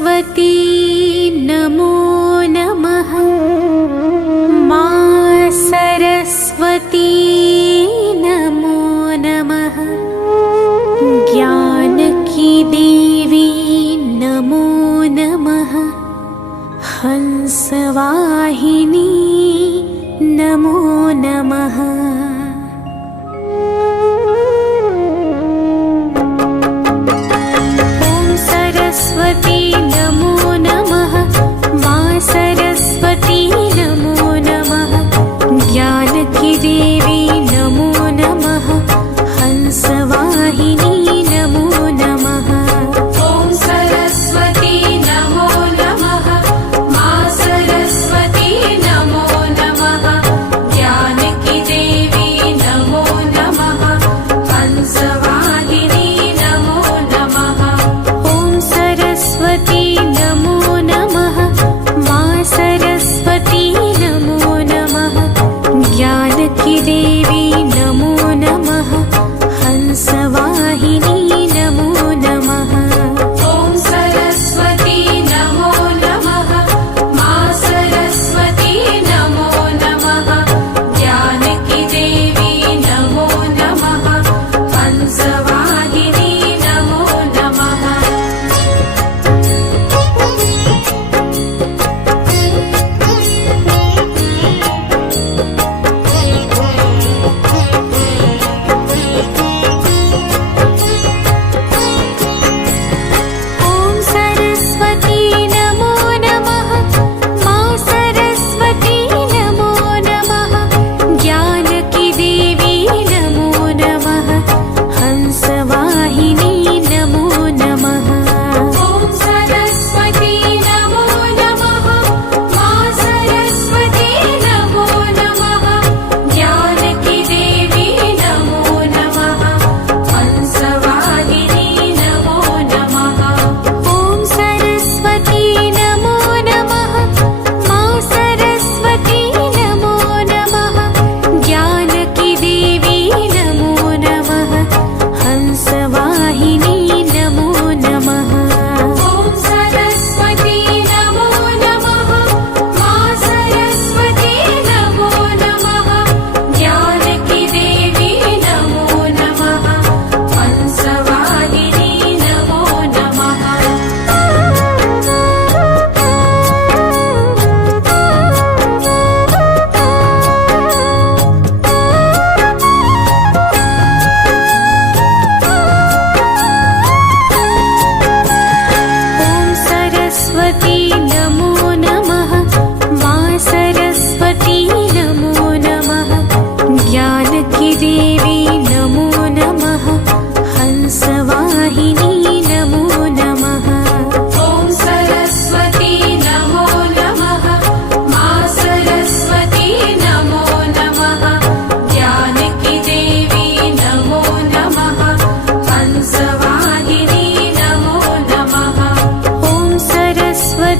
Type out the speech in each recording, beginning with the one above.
सरस्वती नमो नमः। मा सरस्वती नमो नमः। ज्ञान की देवी नमो नमः। हंसवाहिनी नमो नमः। ॐ सरस्वती नमो नमः। मा सरस्वती नमो नमः। ज्ञान की देवी नमो नमः। हंसवाहिनी नमो नमः। ॐ सरस्वती नमो नमः। मा सरस्वती नमो नमः। ज्ञान की देवी नमो नमः। हंसवाहिनी नमो नमः। ॐ सरस्वती नमो नमः। मा सरस्वती नमो नमः। ज्ञान की देवी नमो नमः। हंसवाहिनी नमो नमः। ॐ सरस्वती नमो नमः। मा सरस्वती नमो नमः। ज्ञान की देवी नमो नमः। हंसवाहिनी नमो नमः। ॐ सरस्वती नमो नमः। मा सरस्वती नमो नमः। ज्ञान की देवी नमो नमः। हंसवाहिनी नमो नमः। ॐ सरस्वती नमो नमः। मा सरस्वती नमो नमः। ज्ञान की देवी नमो नमः। हंसवाहिनी नमो नमः। ॐ सरस्वती नमो नमः। मा सरस्वती नमो नमः। ज्ञान की देवी नमो नमः। हंसवाहिनी नमो नमः। ॐ सरस्वती नमो नमः। मा सरस्वती नमो नमः। ज्ञान की देवी नमो नमः। हंसवाहिनी नमो नमः। ॐ सरस्वती नमो नमः। मा सरस्वती नमो नमः। ज्ञान की देवी नमो नमः। हंसवाहिनी नमो नमः। ॐ सरस्वती नमो नमः। मा सरस्वती नमो नमः। ज्ञान की देवी नमो नमः। हंसवाहिनी नमो नमः। ॐ सरस्वती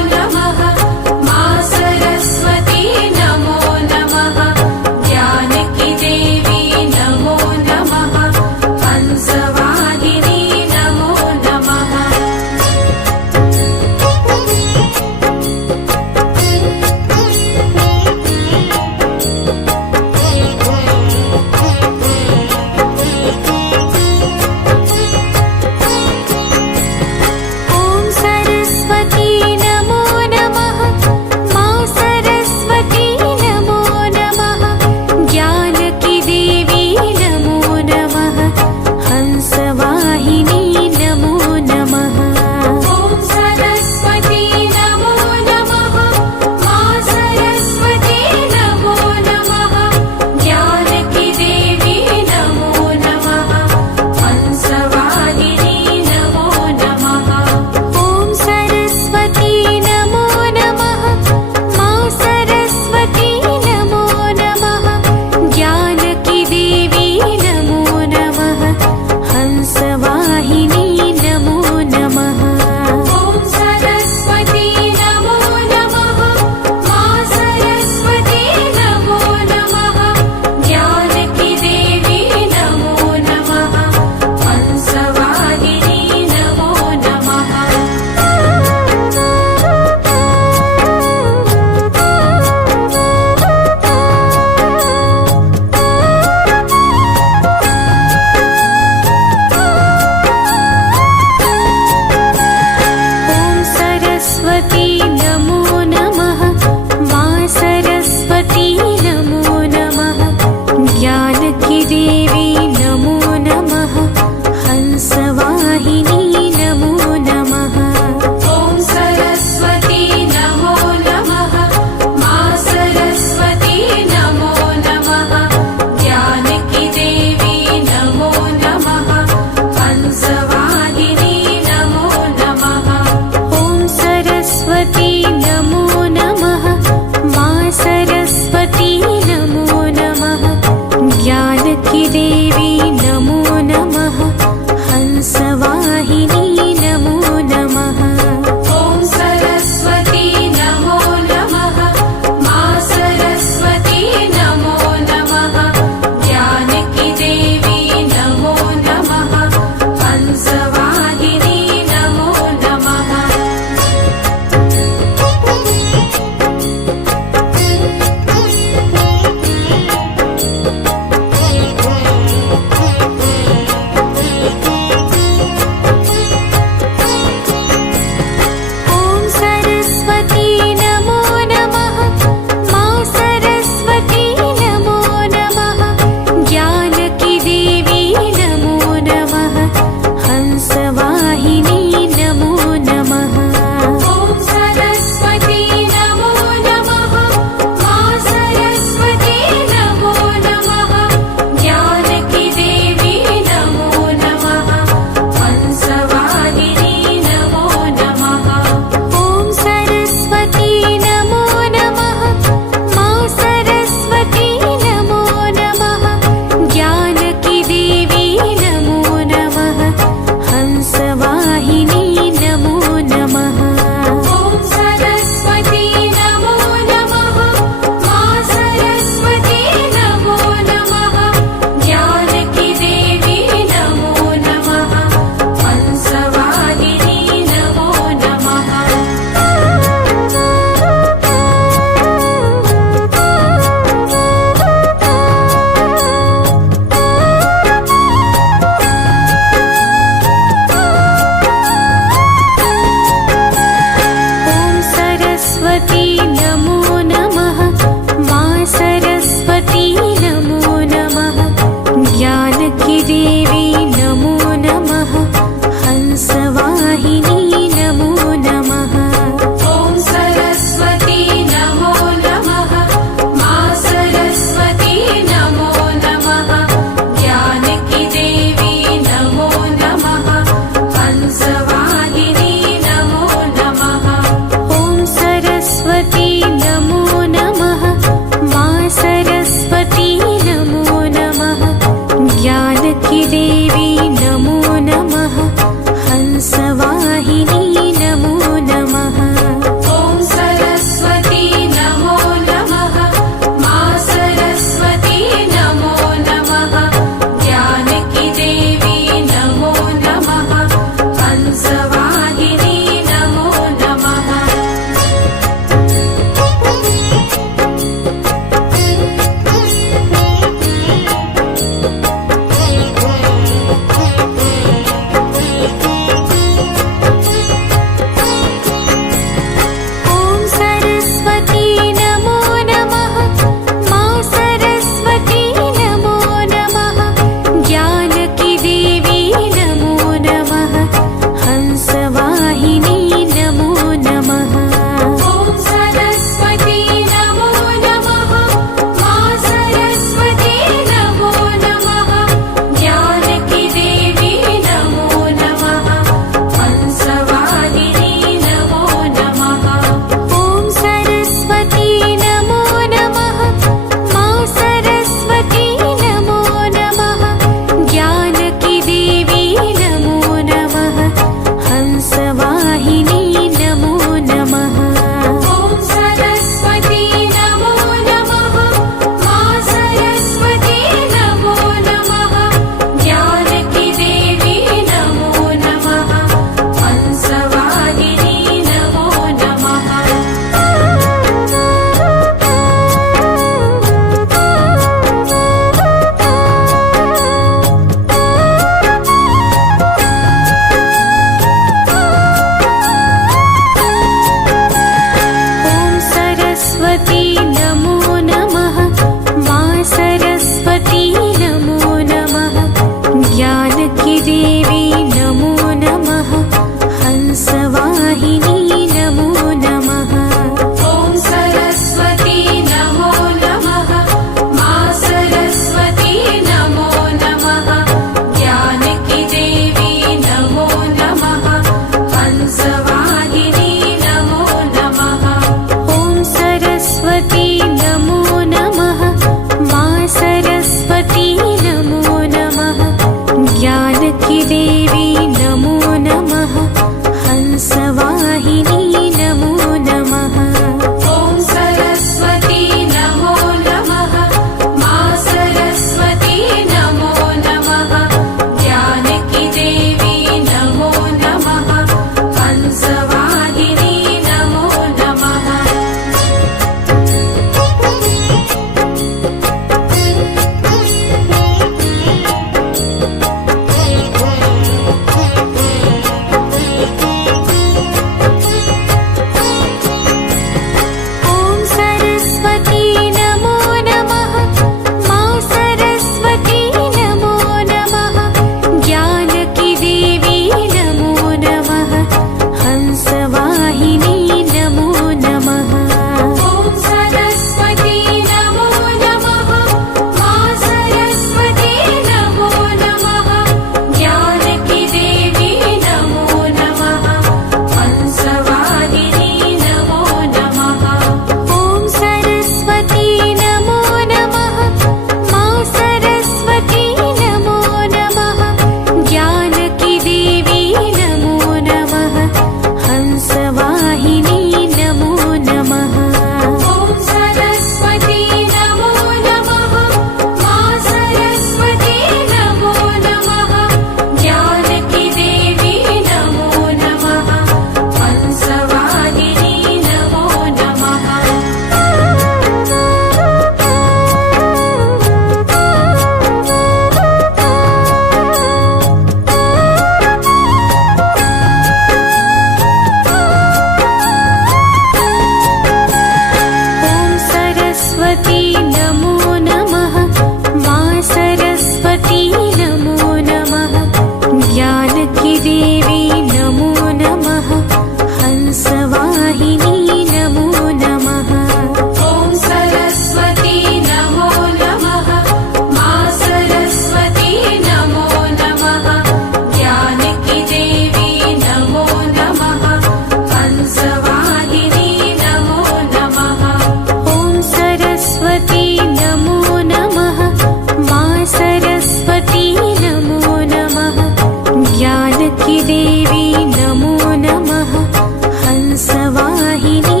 स्ववाहिनी